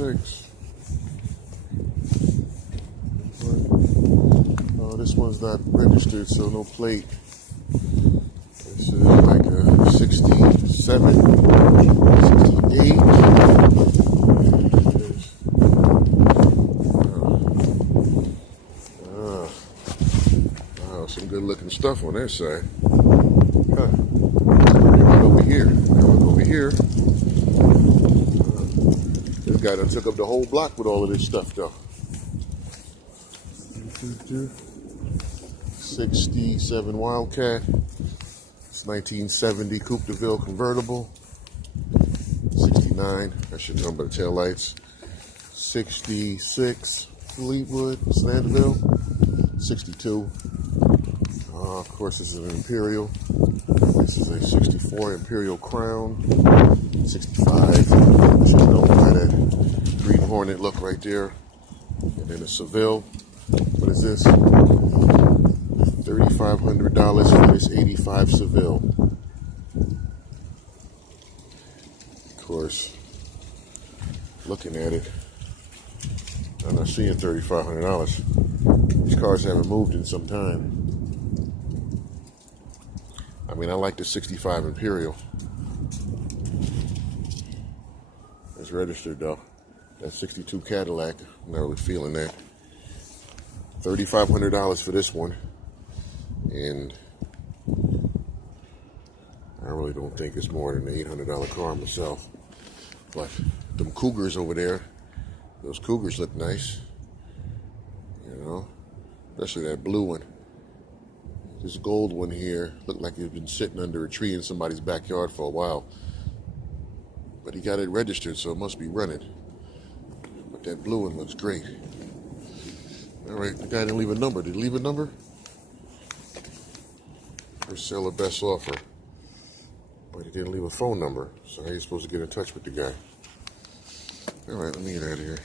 6. Oh, this one's not registered, so no plate. This is like a 67, 68. Wow, some good looking stuff on that side. Huh. Right over here. Over here. This guy done took up the whole block with all of this stuff, though. 67 Wildcat. It's 1970 Coupe de Ville convertible. 69. That's your number of tail lights. 66 Fleetwood Slandville. 62. Of course, this is an Imperial. This is a 64 Imperial Crown. 65. Should know by that Green Hornet look right there. And then a Seville. What is this? $3,500 for this 85 Seville. Of course, looking at it, I'm not seeing $3,500. These cars haven't moved in some time. I mean, I like the 65 Imperial. It's registered though. That 62 Cadillac, I'm not really feeling that. $3,500 for this one. And I really don't think it's more than an $800 car myself. But them Cougars over there, those Cougars look nice. You know, especially that blue one. This gold one here looked like it's been sitting under a tree in somebody's backyard for a while. But he got it registered, so it must be running. But that blue one looks great. All right, the guy didn't leave a number. Did he leave a number? For seller best offer. But he didn't leave a phone number. So how are you supposed to get in touch with the guy? All right, let me get out of here.